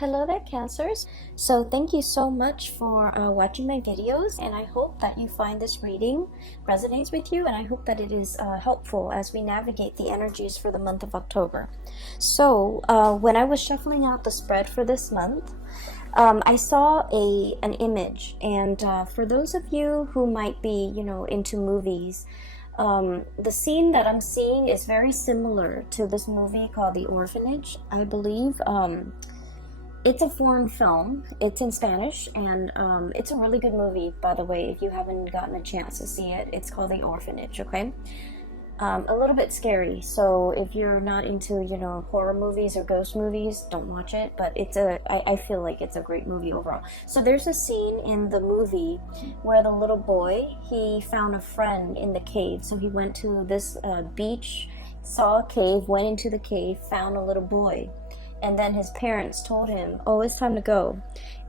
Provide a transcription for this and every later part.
Hello there, Cancers. So thank you so much for watching my videos, and I hope that you find this reading resonates with you, and I hope that it is helpful as we navigate the energies for the month of October. So when I was shuffling out the spread for this month, I saw an image, and for those of you who might be, into movies, the scene that I'm seeing is very similar to this movie called The Orphanage, I believe. It's a foreign film. It's in Spanish, and it's a really good movie, by the way, if you haven't gotten a chance to see it. It's called The Orphanage, okay? A little bit scary, so if you're not into, horror movies or ghost movies, don't watch it, but I feel like it's a great movie overall. So there's a scene in the movie where the little boy, he found a friend in the cave. So he went to this beach, saw a cave, went into the cave, found a little boy. And then his parents told him, oh, it's time to go.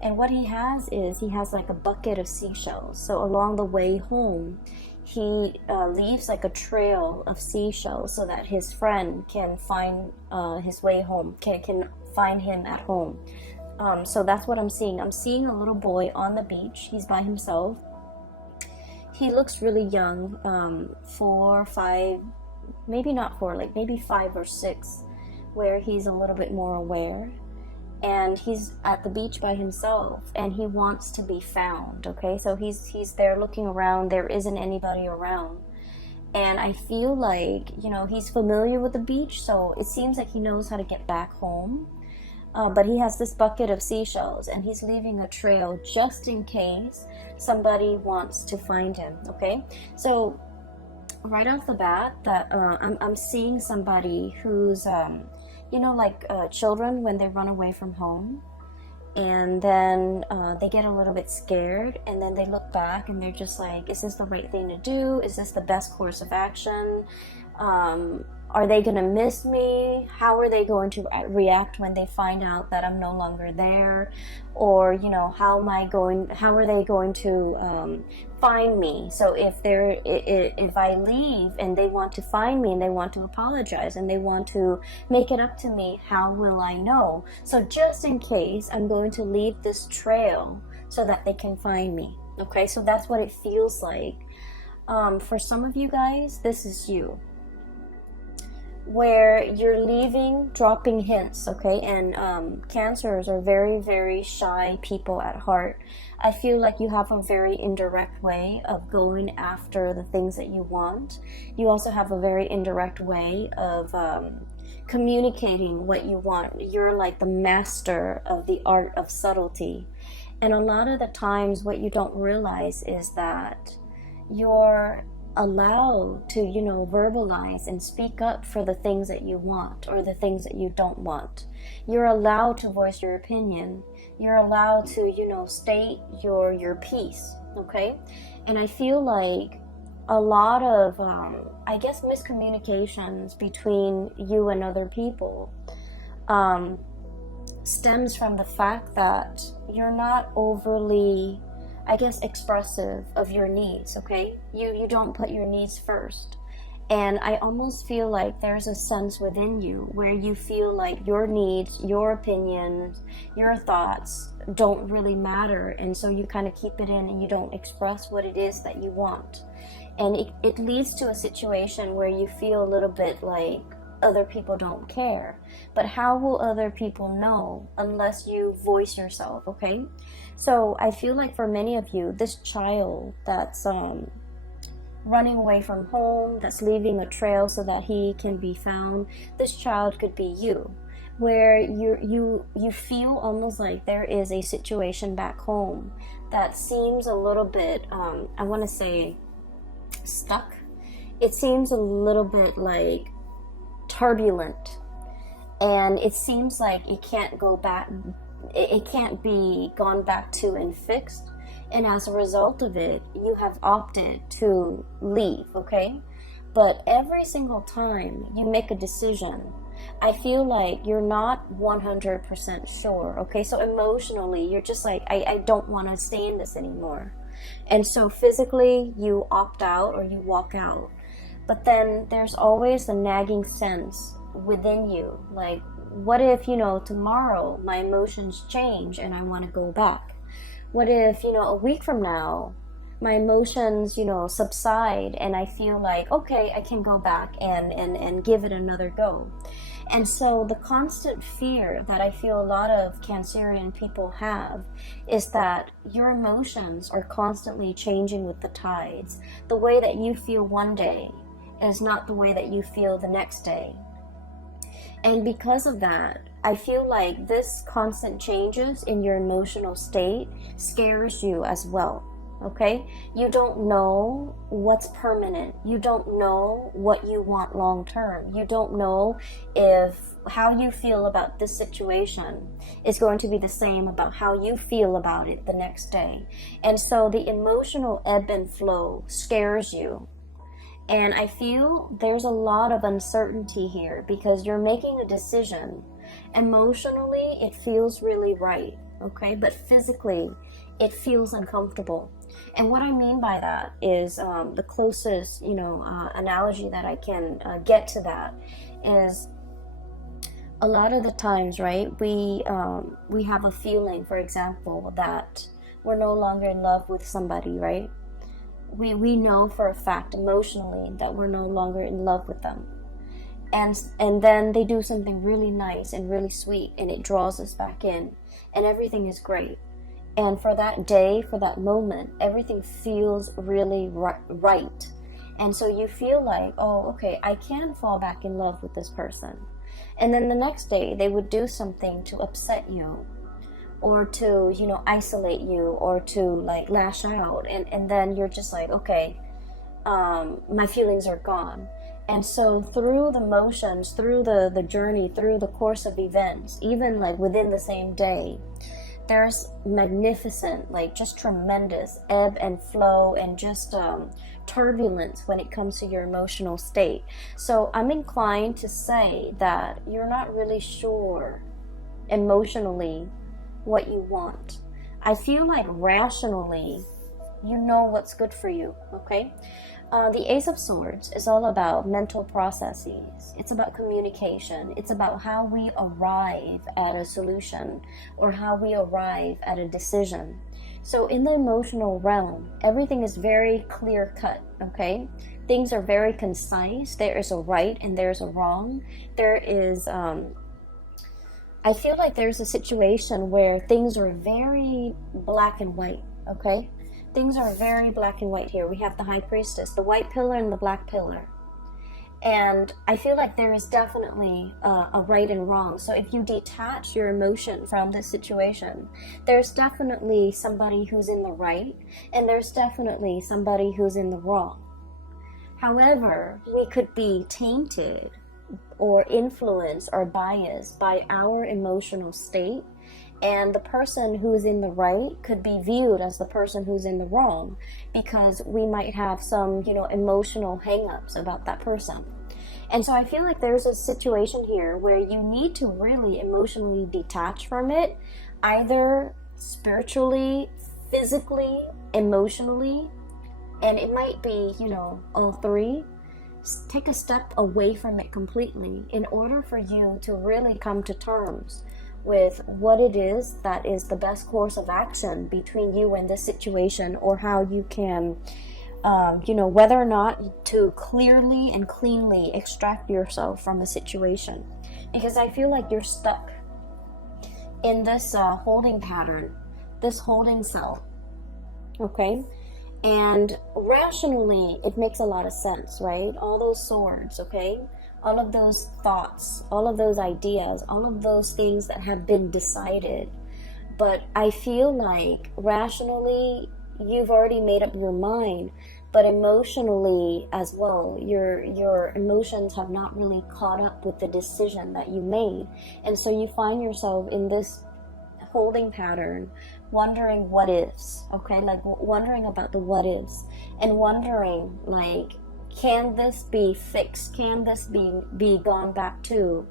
And what he has like a bucket of seashells. So along the way home, he leaves like a trail of seashells so that his friend can find his way home, can find him at home. So that's what I'm seeing. I'm seeing a little boy on the beach. He's by himself. He looks really young, 4, 5, maybe not 4, like maybe 5 or 6. Where he's a little bit more aware, and he's at the beach by himself, and he wants to be found. Okay, so he's there looking around. There isn't anybody around, and I feel like he's familiar with the beach, so it seems like he knows how to get back home. But he has this bucket of seashells, and he's leaving a trail just in case somebody wants to find him. Okay, so right off the bat, that I'm seeing somebody who's like children when they run away from home, and then they get a little bit scared, and then they look back and they're just like, is this the right thing to do? Is this the best course of action? Are they going to miss me? How are they going to react when they find out that I'm no longer there? Or, how are they going to find me? So if I leave and they want to find me and they want to apologize and they want to make it up to me, how will I know? So just in case, I'm going to leave this trail so that they can find me. Okay, so that's what it feels like. For some of you guys, this is you, where you're leaving, dropping hints, okay? And Cancers are very, very shy people at heart. I feel like you have a very indirect way of going after the things that you want. You also have a very indirect way of communicating what you want. You're like the master of the art of subtlety. And a lot of the times what you don't realize is that you're allowed to verbalize and speak up for the things that you want or the things that you don't want. You're allowed to voice your opinion. You're allowed to state your piece. Okay, and I feel like a lot of miscommunications between you and other people stems from the fact that you're not overly expressive of your needs. Okay, you don't put your needs first, and I almost feel like there's a sense within you where you feel like your needs, your opinions, your thoughts don't really matter, and so you kind of keep it in and you don't express what it is that you want, and it leads to a situation where you feel a little bit like other people don't care. But how will other people know unless you voice yourself? Okay, so I feel like for many of you, this child that's running away from home, that's leaving a trail so that he can be found, this child could be you, where you feel almost like there is a situation back home that seems a little bit I want to say stuck. It seems a little bit like turbulent, and it seems like it can't go back, it can't be gone back to and fixed, and as a result of it, you have opted to leave. Okay, but every single time you make a decision, I feel like you're not 100% sure. Okay, so emotionally you're just like, I don't want to stay in this anymore, and so physically you opt out or you walk out. But then there's always a nagging sense within you, like what if, you know, tomorrow my emotions change and I want to go back? What if, you know, a week from now my emotions, you know, subside and I feel like, okay, I can go back and give it another go? And so the constant fear that I feel a lot of Cancerian people have is that your emotions are constantly changing with the tides. The way that you feel one day is not the way that you feel the next day. And because of that, I feel like this constant changes in your emotional state scares you as well. Okay? You don't know what's permanent. You don't know what you want long term. You don't know if how you feel about this situation is going to be the same about how you feel about it the next day. And so the emotional ebb and flow scares you. And I feel there's a lot of uncertainty here because you're making a decision. Emotionally, it feels really right, okay? But physically, it feels uncomfortable. And what I mean by that is the closest, you know, analogy that I can get to that is a lot of the times, right, we have a feeling, for example, that we're no longer in love with somebody, right? We know for a fact emotionally that we're no longer in love with them. And then they do something really nice and really sweet and it draws us back in and everything is great. And for that day, for that moment, everything feels really right. And so you feel like, oh, okay, I can fall back in love with this person. And then the next day they would do something to upset you or to, you know, isolate you or to like lash out. And then you're just like, okay, my feelings are gone. And so through the motions, through the journey, through the course of events, even like within the same day, there's magnificent, like just tremendous ebb and flow and just turbulence when it comes to your emotional state. So I'm inclined to say that you're not really sure emotionally what you want. I feel like rationally you know what's good for you, okay? The Ace of Swords is all about mental processes. It's about communication. It's about how we arrive at a solution or how we arrive at a decision. So in the emotional realm, everything is very clear cut, okay? Things are very concise. There is a right and there's a wrong. There is, I feel like there's a situation where things are very black and white, okay? Things are very black and white here. We have the High Priestess, the white pillar and the black pillar. And I feel like there is definitely a right and wrong. So if you detach your emotion from this situation, there's definitely somebody who's in the right and there's definitely somebody who's in the wrong. However, we could be tainted or influenced or biased by our emotional state. And the person who's in the right could be viewed as the person who's in the wrong because we might have some, you know, emotional hang-ups about that person. And so I feel like there's a situation here where you need to really emotionally detach from it, either spiritually, physically, emotionally, and it might be, you know, all three. Take a step away from it completely in order for you to really come to terms with what it is that is the best course of action between you and this situation, or how you can, you know, whether or not to clearly and cleanly extract yourself from a situation. Because I feel like you're stuck in this holding pattern, this holding cell, okay? And rationally, it makes a lot of sense, right? All those swords, okay? All of those thoughts, all of those ideas, all of those things that have been decided. But I feel like rationally, you've already made up your mind, but emotionally as well, your emotions have not really caught up with the decision that you made. And so you find yourself in this holding pattern, wondering what ifs, okay? Like wondering about the what ifs and wondering like, can this be fixed? Can this be gone back to?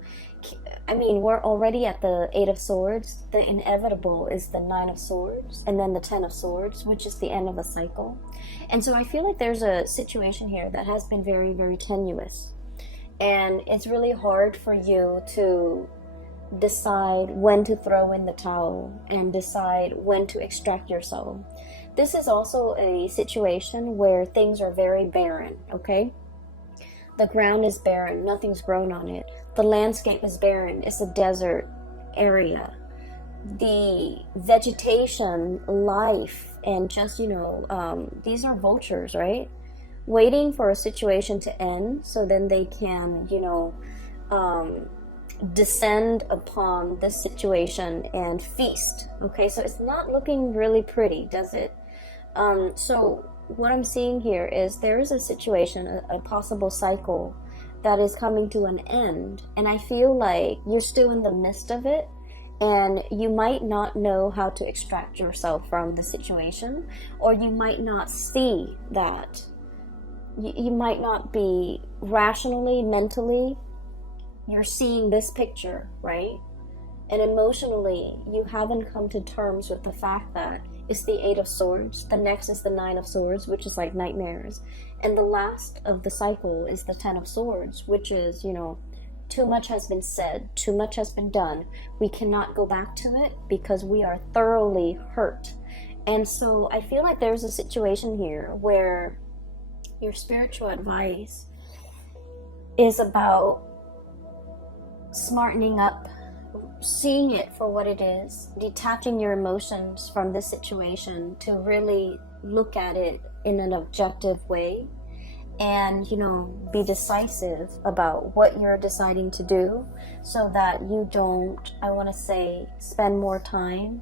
I mean, we're already at the Eight of Swords. The inevitable is the Nine of Swords and then the Ten of Swords, which is the end of a cycle. And so I feel like there's a situation here that has been very, very tenuous. And it's really hard for you to decide when to throw in the towel and decide when to extract your soul. This is also a situation where things are very barren, okay? The ground is barren, nothing's grown on it. The landscape is barren, it's a desert area. The vegetation, life, and just, these are vultures, right? Waiting for a situation to end so then they can, descend upon this situation and feast. Okay, so it's not looking really pretty, does it? So what I'm seeing here is there is a situation, a possible cycle that is coming to an end, and I feel like you're still in the midst of it, and you might not know how to extract yourself from the situation, or you might not see that. You might not be rationally, mentally, you're seeing this picture, right? And emotionally, you haven't come to terms with the fact that it's the 8 of Swords. The next is the 9 of Swords, which is like nightmares. And the last of the cycle is the 10 of Swords, which is, too much has been said, too much has been done. We cannot go back to it because we are thoroughly hurt. And so I feel like there's a situation here where your spiritual advice is about smartening up, seeing it for what it is, detaching your emotions from this situation to really look at it in an objective way, and be decisive about what you're deciding to do, so that you don't, I want to say, spend more time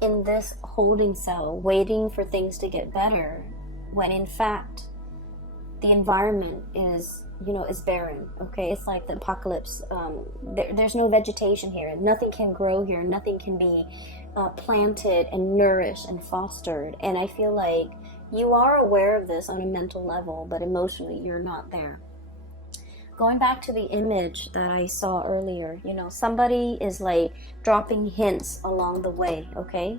in this holding cell waiting for things to get better, when in fact the environment is barren. Okay, it's like the apocalypse. There's no vegetation here, nothing can grow here, nothing can be planted and nourished and fostered. And I feel like you are aware of this on a mental level, but emotionally you're not there. Going back to the image that I saw earlier, somebody is like dropping hints along the way, okay?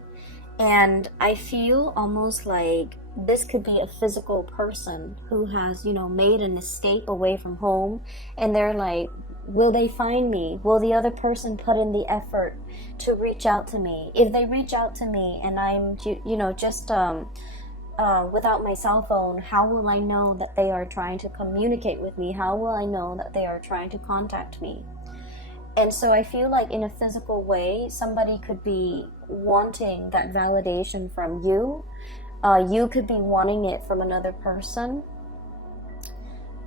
And I feel almost like this could be a physical person who has, made an escape away from home, and they're like, will they find me? Will the other person put in the effort to reach out to me? If they reach out to me and I'm, just without my cell phone, how will I know that they are trying to communicate with me? How will I know that they are trying to contact me? And so I feel like in a physical way, somebody could be wanting that validation from you. You could be wanting it from another person.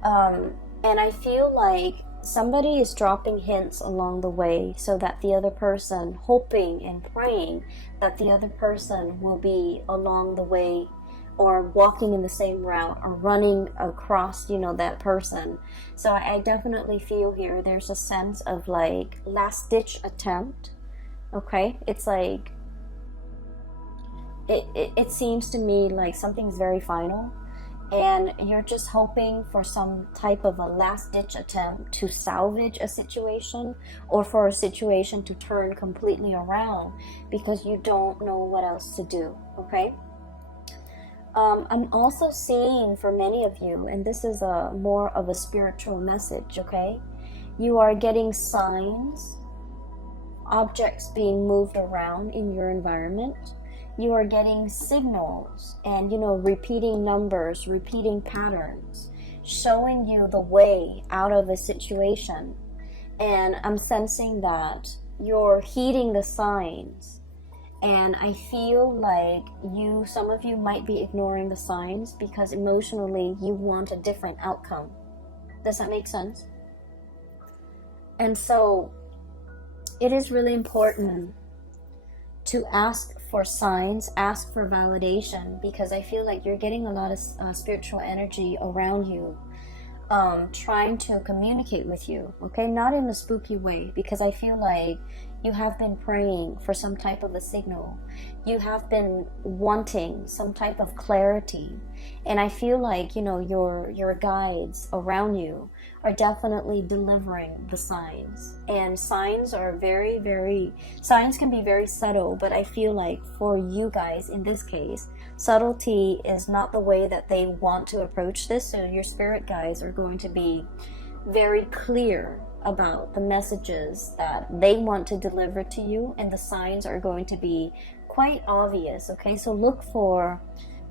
And I feel like somebody is dropping hints along the way so that the other person, hoping and praying that the other person will be along the way, or walking in the same route, or running across, that person. So I definitely feel here there's a sense of like last ditch attempt. Okay, it's like it seems to me like something's very final, and you're just hoping for some type of a last ditch attempt to salvage a situation, or for a situation to turn completely around, because you don't know what else to do. Okay, I'm also seeing for many of you, and this is a more of a spiritual message, okay? You are getting signs, objects being moved around in your environment. You are getting signals and, repeating numbers, repeating patterns, showing you the way out of a situation. And I'm sensing that you're heeding the signs. And I feel like some of you might be ignoring the signs because emotionally you want a different outcome. Does that make sense? And so it is really important to ask for signs, ask for validation, because I feel like you're getting a lot of spiritual energy around you, trying to communicate with you, okay? Not in a spooky way, because I feel like you have been praying for some type of a signal. You have been wanting some type of clarity. And I feel like, your guides around you are definitely delivering the signs. And signs can be very subtle, but I feel like for you guys in this case, subtlety is not the way that they want to approach this. So your spirit guides are going to be very clear about the messages that they want to deliver to you, and the signs are going to be quite obvious. Okay, so look for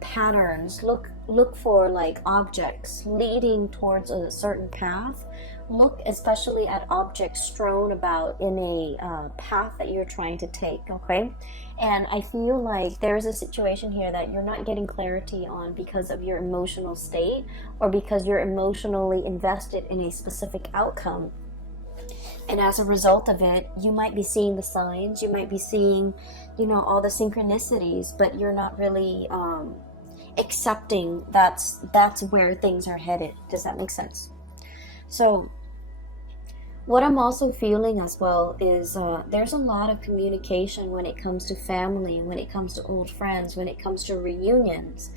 patterns, look for like objects leading towards a certain path. Look especially at objects strewn about in a path that you're trying to take. Okay, and I feel like there's a situation here that you're not getting clarity on because of your emotional state, or because you're emotionally invested in a specific outcome. And as a result of it, you might be seeing the signs, you might be seeing, you know, all the synchronicities, but you're not really accepting that's where things are headed. Does that make sense? So what I'm also feeling as well is there's a lot of communication when it comes to family, when it comes to old friends, when it comes to reunions,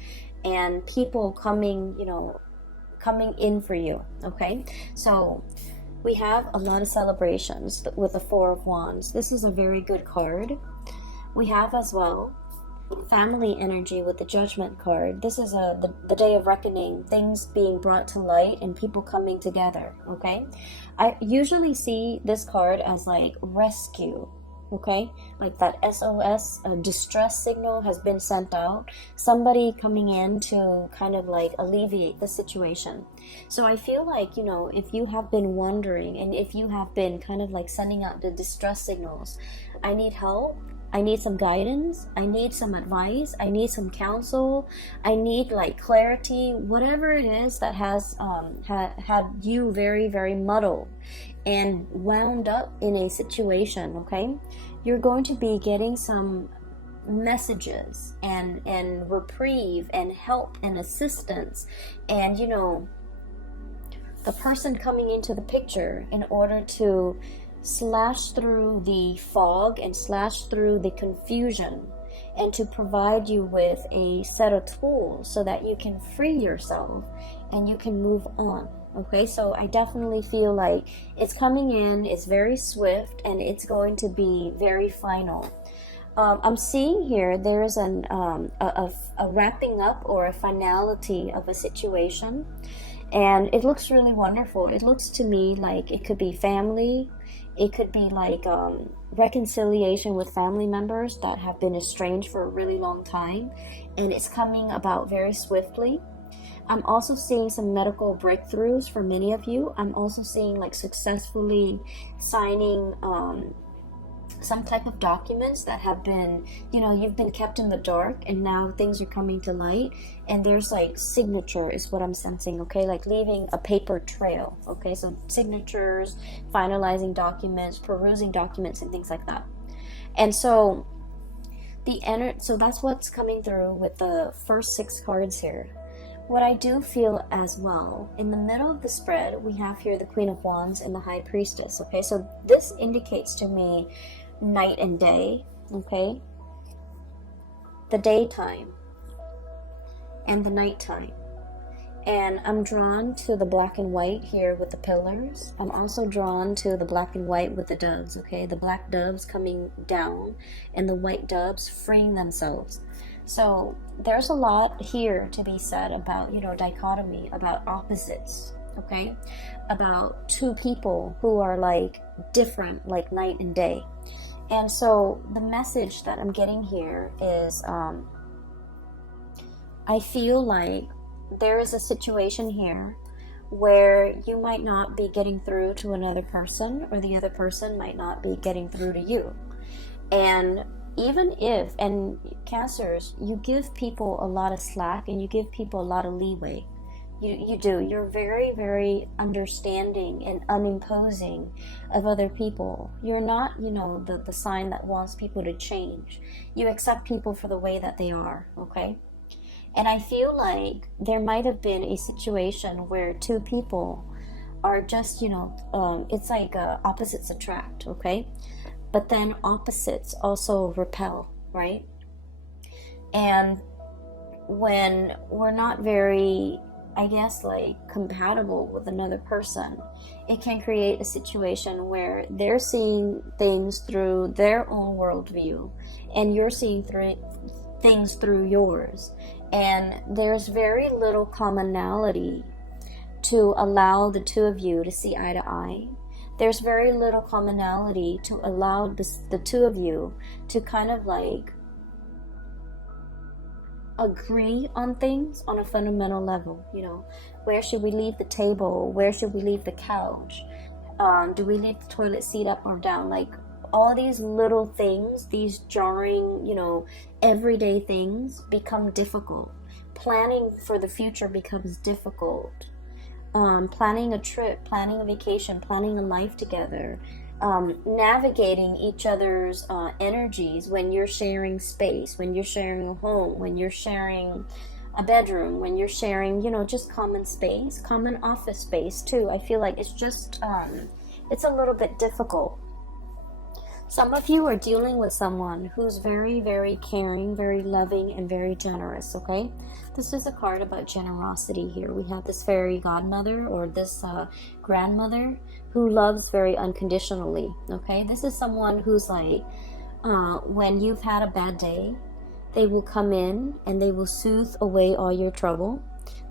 and people coming, you know, coming in for you. Okay, so we have a lot of celebrations with the Four of Wands. This is a very good card. We have as well family energy with the Judgment card. This is the day of reckoning, things being brought to light and people coming together. Okay, I usually see this card as like rescue. Okay, like that SOS, a distress signal has been sent out, somebody coming in to kind of like alleviate the situation. So I feel like, you know, if you have been wondering, and if you have been kind of like sending out the distress signals, I need help, I need some guidance, I need some advice, I need some counsel, I need like clarity, whatever it is that has had you very, very muddled and wound up in a situation. Okay, you're going to be getting some messages and reprieve and help and assistance, and you know, the person coming into the picture in order to slash through the fog and slash through the confusion, and to provide you with a set of tools so that you can free yourself and you can move on. Okay, so I definitely feel like it's coming in, it's very swift, and it's going to be very final. I'm seeing here there is a wrapping up or a finality of a situation, and it looks really wonderful. It looks to me like it could be family, it could be like reconciliation with family members that have been estranged for a really long time, and it's coming about very swiftly. I'm also seeing some medical breakthroughs for many of you. I'm also seeing like successfully signing some type of documents that have been, you know, you've been kept in the dark, and now things are coming to light, and there's like signature is what I'm sensing. Okay, like leaving a paper trail. Okay, so signatures, finalizing documents, perusing documents, and things like that. And so so that's what's coming through with the first 6 cards here. What I do feel as well, in the middle of the spread, we have here the Queen of Wands and the High Priestess. Okay, so this indicates to me night and day. Okay, the daytime and the nighttime. And I'm drawn to the black and white here with the pillars. I'm also drawn to the black and white with the doves. Okay, the black doves coming down and the white doves freeing themselves. So there's a lot here to be said about, you know, dichotomy, about opposites. Okay, about 2 people who are like different, like night and day. And so the message that I'm getting here is I feel like there is a situation here where you might not be getting through to another person, or the other person might not be getting through to you. And even if, and Cancers, you give people a lot of slack and you give people a lot of leeway. You do. You're very, very understanding and unimposing of other people. You're not, you know, the sign that wants people to change. You accept people for the way that they are, okay? And I feel like there might have been a situation where 2 people are just, you know, it's like opposites attract, okay? But then opposites also repel, right? And when we're not very, I guess, like compatible with another person, it can create a situation where they're seeing things through their own worldview and you're seeing things through yours. And there's very little commonality to allow the 2 of you to see eye to eye. There's very little commonality to allow the two of you to kind of like agree on things on a fundamental level. You know, where should we leave the table? Where should we leave the couch? Do we leave the toilet seat up or down? Like, all these little things, these jarring, you know, everyday things become difficult. Planning for the future becomes difficult. Planning a trip, planning a vacation, planning a life together, navigating each other's energies when you're sharing space, when you're sharing a home, when you're sharing a bedroom, when you're sharing, you know, just common space, common office space too. I feel like it's just, it's a little bit difficult. Some of you are dealing with someone who's very, very caring, very loving, and very generous, okay? This is a card about generosity here. We have this fairy godmother or this grandmother who loves very unconditionally, okay? This is someone who's like, when you've had a bad day, they will come in and they will soothe away all your trouble.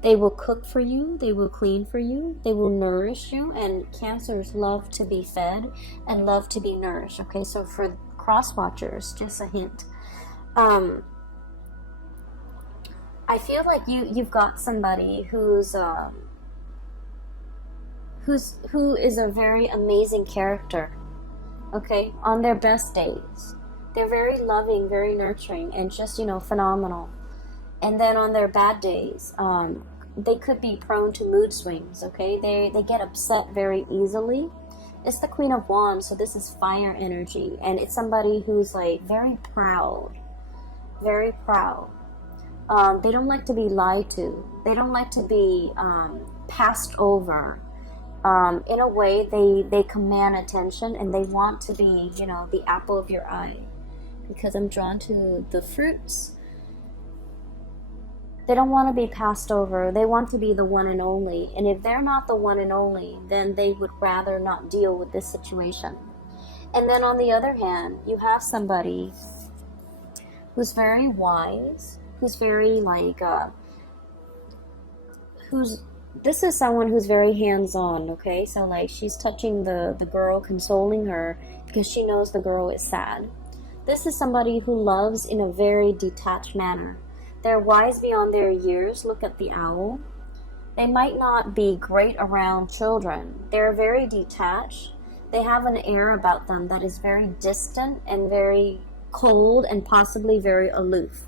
They will cook for you, they will clean for you, they will nourish you, and Cancers love to be fed and love to be nourished, okay? So for cross watchers, just a hint. I feel like you've got somebody who is a very amazing character, okay? On their best days, they're very loving, very nurturing, and just, you know, phenomenal. And then on their bad days, they could be prone to mood swings, okay? They get upset very easily. It's the Queen of Wands, so this is fire energy. And it's somebody who's like very proud. Very proud. They don't like to be lied to. They don't like to be passed over. In a way, they command attention and they want to be, you know, the apple of your eye. Because I'm drawn to the fruits. They don't want to be passed over. They want to be the one and only. And if they're not the one and only, then they would rather not deal with this situation. And then on the other hand, you have somebody who's very wise, who's very like, this is someone who's very hands-on, okay? So like she's touching the girl, consoling her because she knows the girl is sad. This is somebody who loves in a very detached manner. They're wise beyond their years. Look at the owl. They might not be great around children. They're very detached. They have an air about them that is very distant and very cold and possibly very aloof.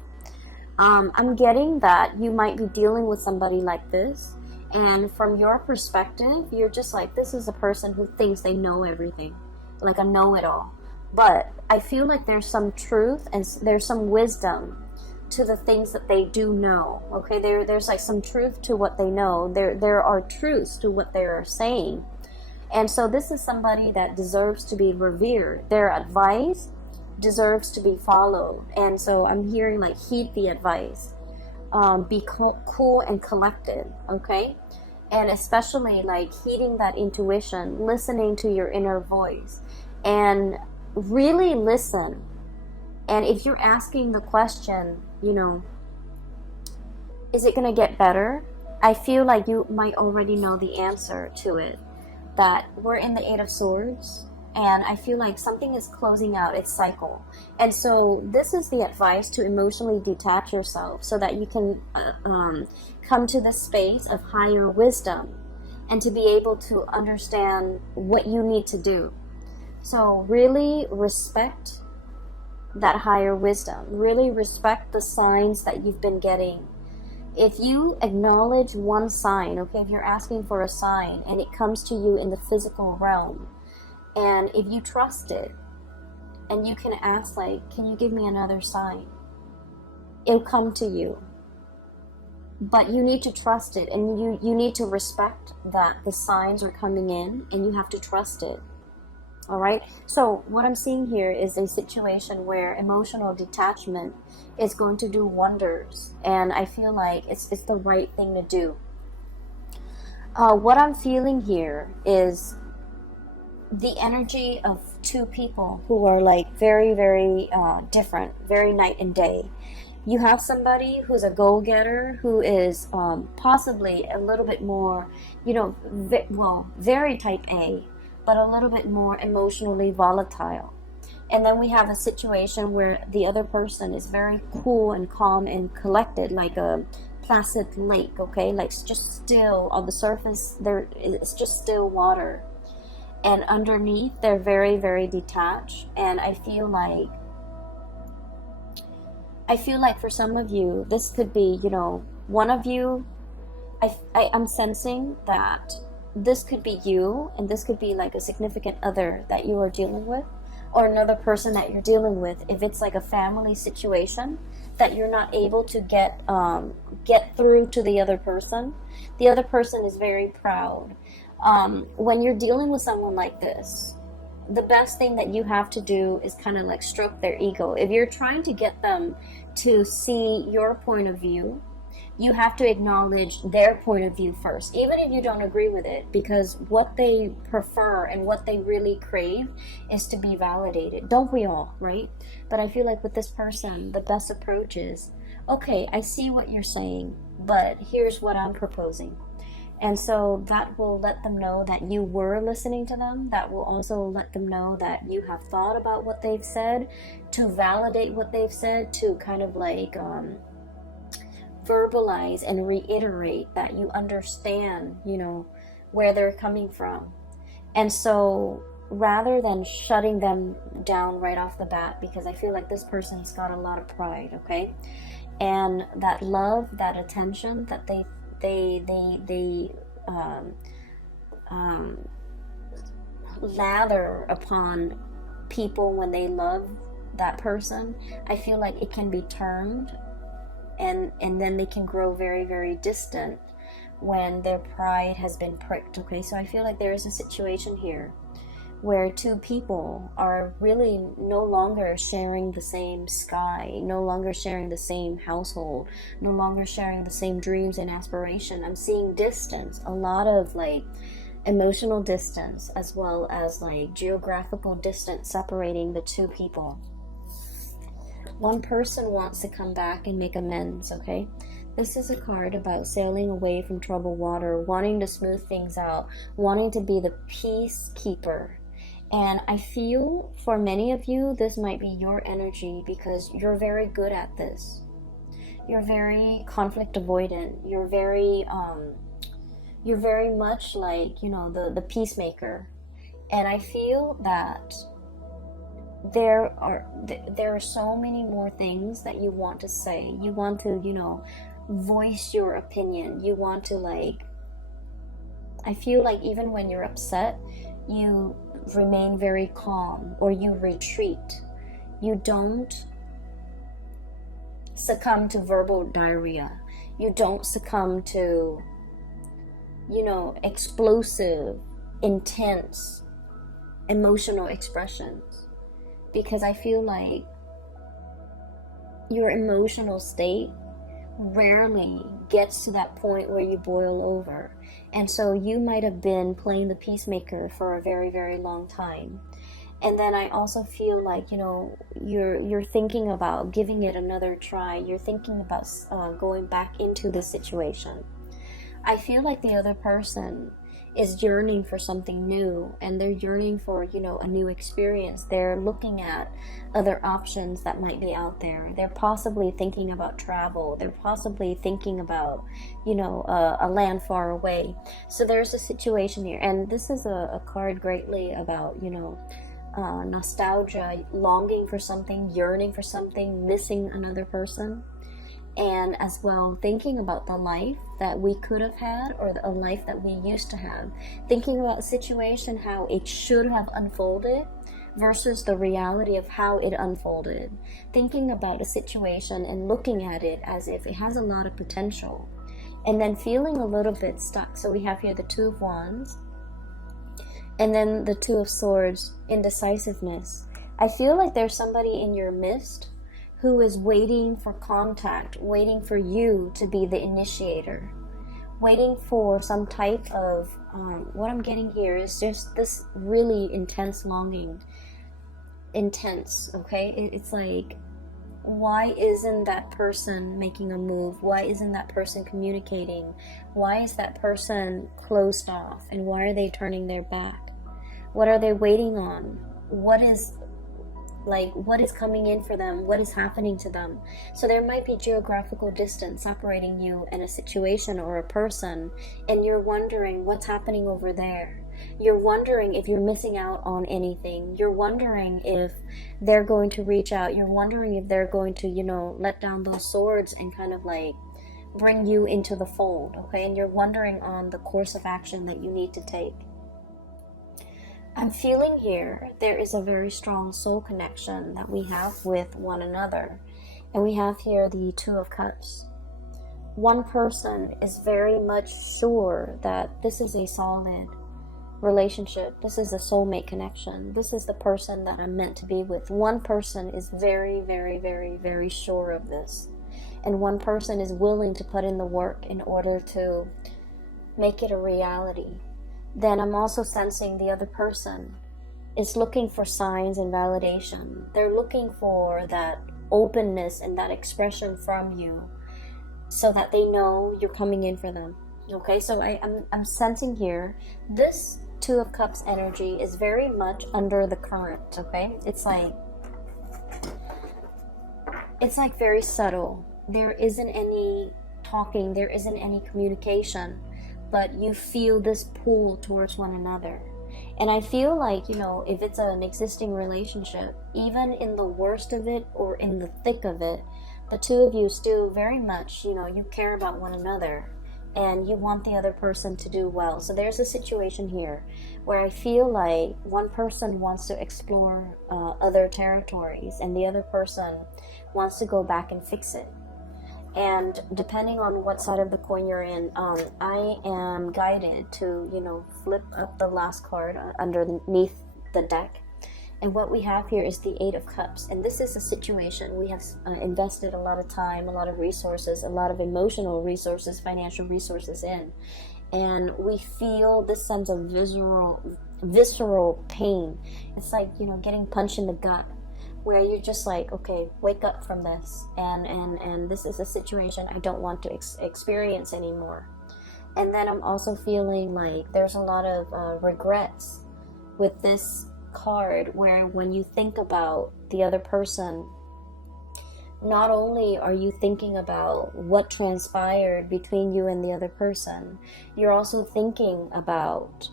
I'm getting that you might be dealing with somebody like this. And from your perspective, you're just like, this is a person who thinks they know everything. Like a know-it-all. But I feel like there's some truth and there's some wisdom to the things that they do know, okay? There's like some truth to what they know. There are truths to what they are saying. And so this is somebody that deserves to be revered. Their advice deserves to be followed. And so I'm hearing like, heed the advice. Be cool and collected, okay? And especially like heeding that intuition, listening to your inner voice, and really listen. And if you're asking the question, you know, is it going to get better? I feel like you might already know the answer to it. That we're in the Eight of Swords, and I feel like something is closing out its cycle. And so this is the advice to emotionally detach yourself so that you can come to the space of higher wisdom and to be able to understand what you need to do. So really respect that higher wisdom. Really respect the signs that you've been getting. If you acknowledge one sign, okay, if you're asking for a sign and it comes to you in the physical realm, and if you trust it, and you can ask like, can you give me another sign? It'll come to you. But you need to trust it, and you need to respect that the signs are coming in, and you have to trust it. All right. So what I'm seeing here is a situation where emotional detachment is going to do wonders. And I feel like it's the right thing to do. What I'm feeling here is the energy of two people who are like very, very different, very night and day. You have somebody who's a go-getter, who is possibly a little bit more, you know, very type A. but a little bit more emotionally volatile. And then we have a situation where the other person is very cool and calm and collected, like a placid lake, okay? Like it's just still on the surface, there it's just still water. And underneath, they're very, very detached. And I feel like for some of you, this could be, you know, one of you, I'm sensing that this could be you, and this could be like a significant other that you are dealing with, or another person that you're dealing with. If it's like a family situation that you're not able to get through to the other person is very proud. When you're dealing with someone like this, the best thing that you have to do is kind of like stroke their ego. If you're trying to get them to see your point of view, you have to acknowledge their point of view first, even if you don't agree with it, because what they prefer and what they really crave is to be validated. Don't we all, right? But I feel like with this person, the best approach is, okay, I see what you're saying, but here's what I'm proposing. And so that will let them know that you were listening to them. That will also let them know that you have thought about what they've said, to validate what they've said, to kind of like verbalize and reiterate that you understand, you know, where they're coming from. And so rather than shutting them down right off the bat, because I feel like this person's got a lot of pride, okay? And that love, that attention that they lather upon people when they love that person, I feel like it can be turned, and then they can grow very, very distant when their pride has been pricked, okay? So I feel like there is a situation here where two people are really no longer sharing the same sky, no longer sharing the same household, no longer sharing the same dreams and aspiration. I'm seeing distance, a lot of like emotional distance, as well as like geographical distance separating the two people. One person wants to come back and make amends, okay? This is a card about sailing away from troubled water, wanting to smooth things out, wanting to be the peacekeeper. And I feel for many of you, this might be your energy, because you're very good at this. You're very conflict avoidant. You're very much like, you know, the peacemaker. And I feel that there are so many more things that you want to say. You want to, you know, voice your opinion. You want to, like, I feel like even when you're upset, you remain very calm, or you retreat. You don't succumb to verbal diarrhea. You don't succumb to, you know, explosive, intense emotional expressions. Because I feel like your emotional state rarely gets to that point where you boil over. And so you might have been playing the peacemaker for a very, very long time. And then I also feel like, you know, you're thinking about giving it another try. You're thinking about going back into the situation. I feel like the other person is yearning for something new, and they're yearning for, you know, a new experience. They're looking at other options that might be out there. They're possibly thinking about travel. They're possibly thinking about, you know, a land far away. So there's a situation here, and this is a card greatly about, you know, nostalgia, longing for something, yearning for something, missing another person. And as well, thinking about the life that we could have had, or a life that we used to have. Thinking about a situation, how it should have unfolded versus the reality of how it unfolded. Thinking about a situation and looking at it as if it has a lot of potential. And then feeling a little bit stuck. So we have here the Two of Wands. And then the Two of Swords, indecisiveness. I feel like there's somebody in your midst who is waiting for contact, waiting for you to be the initiator, waiting for some type of, what I'm getting here is just this really intense longing. Intense, okay? It's like, why isn't that person making a move? Why isn't that person communicating? Why is that person closed off? And why are they turning their back? What are they waiting on? What is coming in for them? What is happening to them? So there might be geographical distance separating you and a situation or a person, and you're wondering what's happening over there. You're wondering if you're missing out on anything. You're wondering if they're going to reach out. You're wondering if they're going to, let down those swords and kind of like bring you into the fold, okay? And you're wondering on the course of action that you need to take. I'm feeling here there is a very strong soul connection that we have with one another. And we have here the Two of Cups. One person is very much sure that this is a solid relationship. This is a soulmate connection. This is the person that I'm meant to be with. One person is very, very, very, very sure of this. And one person is willing to put in the work in order to make it a reality. Then I'm also sensing the other person is looking for signs and validation. They're looking for that openness and that expression from you so that they know you're coming in for them. Okay, so I'm sensing here this Two of Cups energy is very much under the current, okay? It's like very subtle. There isn't any talking, there isn't any communication, but you feel this pull towards one another. And I feel like, if it's an existing relationship, even in the worst of it or in the thick of it, the two of you still very much, you care about one another and you want the other person to do well. So there's a situation here where I feel like one person wants to explore other territories and the other person wants to go back and fix it. And depending on what side of the coin you're in, I am guided to, flip up the last card underneath the deck. And what we have here is the Eight of Cups. And this is a situation we have invested a lot of time, a lot of resources, a lot of emotional resources, financial resources in. And we feel this sense of visceral pain. It's like, getting punched in the gut, where you're just like, okay, wake up from this. And this is a situation I don't want to experience anymore. And then I'm also feeling like there's a lot of regrets with this card, where when you think about the other person, not only are you thinking about what transpired between you and the other person, you're also thinking about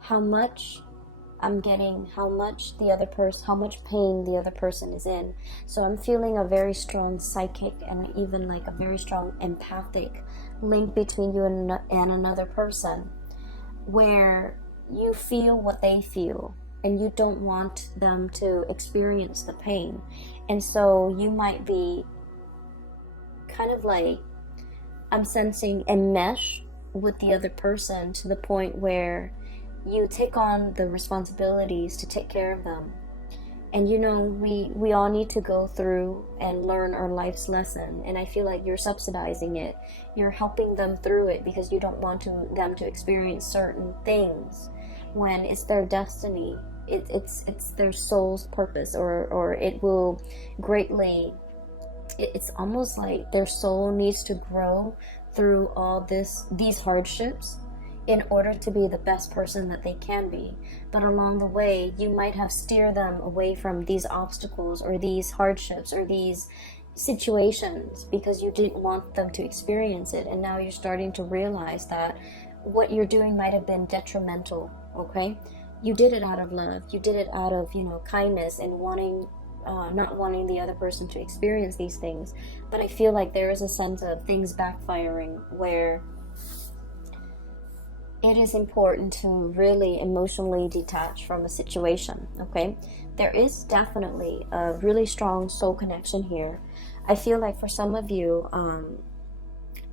how much I'm getting, how much pain the other person is in. So I'm feeling a very strong psychic and even like a very strong empathic link between you and another person, where you feel what they feel and you don't want them to experience the pain. And so you might be kind of like, I'm sensing, enmesh with the other person to the point where you take on the responsibilities to take care of them. And we all need to go through and learn our life's lesson, and I feel like you're subsidizing it. You're helping them through it because you don't want them to experience certain things when it's their destiny. It's their soul's purpose, or it will greatly, it's almost like their soul needs to grow through all these hardships in order to be the best person that they can be. But along the way, you might have steered them away from these obstacles or these hardships or these situations because you didn't want them to experience it. And now you're starting to realize that what you're doing might have been detrimental, okay? You did it out of love. You did it out of, kindness and not wanting the other person to experience these things. But I feel like there is a sense of things backfiring where it is important to really emotionally detach from a situation, okay? There is definitely a really strong soul connection here. I feel like for some of you,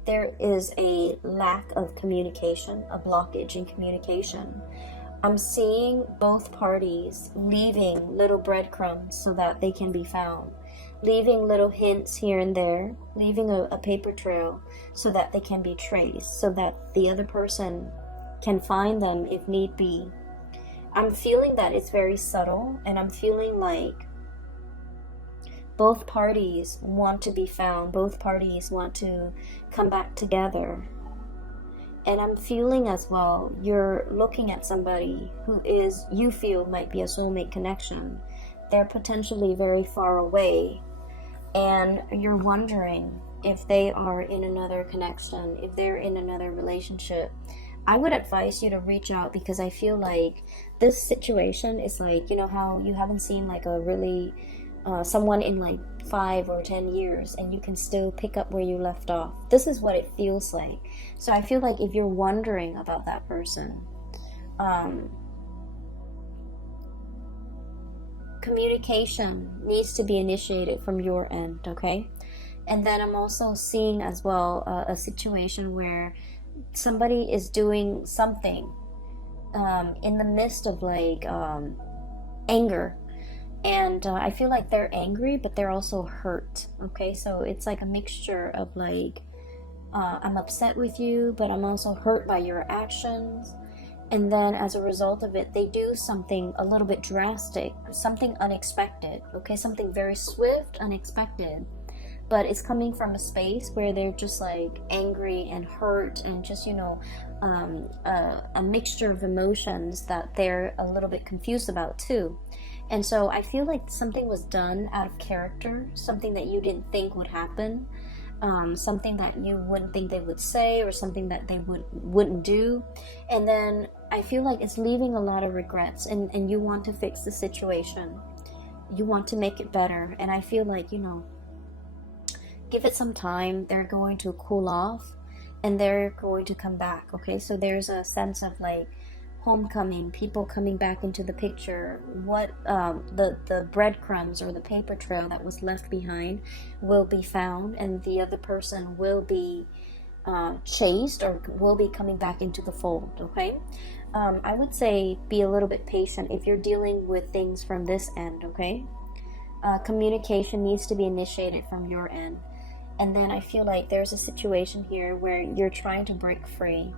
there is a lack of communication, a blockage in communication. I'm seeing both parties leaving little breadcrumbs so that they can be found, leaving little hints here and there, leaving a paper trail so that they can be traced, so that the other person can find them if need be. I'm feeling that it's very subtle, and I'm feeling like both parties want to be found, both parties want to come back together. And I'm feeling as well, you're looking at somebody who you feel might be a soulmate connection. They're potentially very far away, and you're wondering if they are in another connection, if they're in another relationship. I would advise you to reach out, because I feel like this situation is like, you know how you haven't seen like a really someone in like 5 or 10 years, and you can still pick up where you left off. This is what it feels like. So I feel like if you're wondering about that person, communication needs to be initiated from your end, okay? And then I'm also seeing as well a situation where somebody is doing something in the midst of like anger. And I feel like they're angry, but they're also hurt, okay? So it's like a mixture of like, I'm upset with you, but I'm also hurt by your actions. And then as a result of it, they do something a little bit drastic, something unexpected, okay? Something very swift, unexpected. But it's coming from a space where they're just like angry and hurt, and just, you know, a mixture of emotions that they're a little bit confused about too. And so I feel like something was done out of character, something that you didn't think would happen, something that you wouldn't think they would say, or something that they wouldn't do. And then I feel like it's leaving a lot of regrets, and you want to fix the situation. You want to make it better. And I feel like, you know, give it some time. They're going to cool off, and they're going to come back, okay? So there's a sense of like homecoming, people coming back into the picture. What the breadcrumbs or the paper trail that was left behind will be found, and the other person will be chased, or will be coming back into the fold, okay? I would say be a little bit patient if you're dealing with things from this end, okay? Communication needs to be initiated from your end. And then I feel like there's a situation here where you're trying to break free.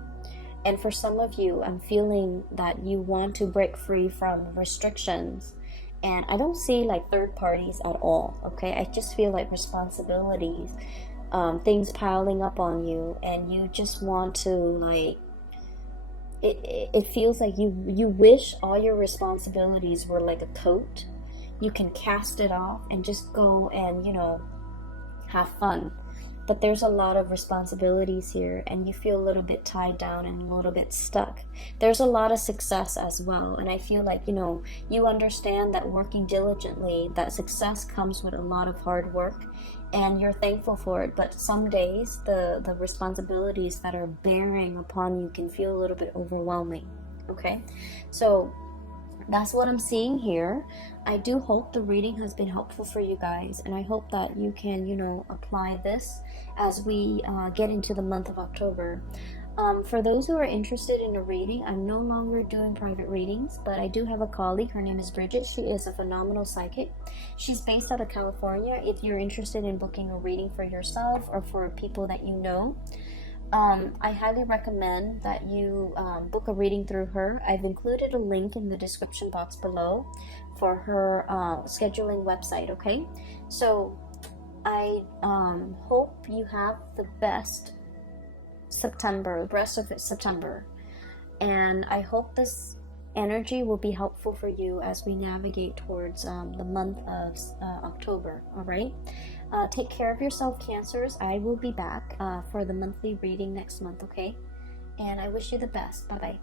And for some of you, I'm feeling that you want to break free from restrictions. And I don't see like third parties at all, okay? I just feel like responsibilities, things piling up on you, and you just want to like, it feels like you wish all your responsibilities were like a coat. You can cast it off and just go and, you know, have fun. But there's a lot of responsibilities here, and you feel a little bit tied down and a little bit stuck. There's a lot of success as well, and I feel like, you know, you understand that working diligently, that success comes with a lot of hard work, and you're thankful for it. But some days the responsibilities that are bearing upon you can feel a little bit overwhelming, okay? So that's what I'm seeing here. I do hope the reading has been helpful for you guys, and I hope that you can, you know, apply this as we get into the month of October. For those who are interested in a reading, I'm no longer doing private readings, but I do have a colleague. Her name is Bridget. She is a phenomenal psychic. She's based out of California. If you're interested in booking a reading for yourself or for people that you know, I highly recommend that you book a reading through her. I've included a link in the description box below for her scheduling website, okay? So I hope you have the best September, the rest of September, and I hope this energy will be helpful for you as we navigate towards the month of October, all right? Take care of yourself, Cancers. I will be back for the monthly reading next month, okay? And I wish you the best. Bye-bye.